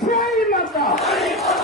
shame of the.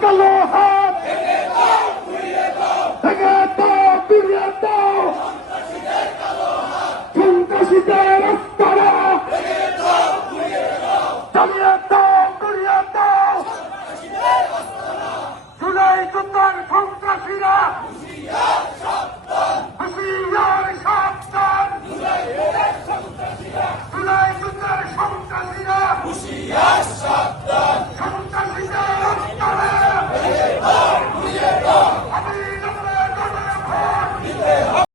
কালো হাত। ভেঙে দাও, ফিরিয়ে দাও। সন্ত্রাসীদের রাস্তারা। চালিয়ে দাও ঘুরিয়ে দাও। জুলাই যুদ্ধের সন্ত্রাসীরা।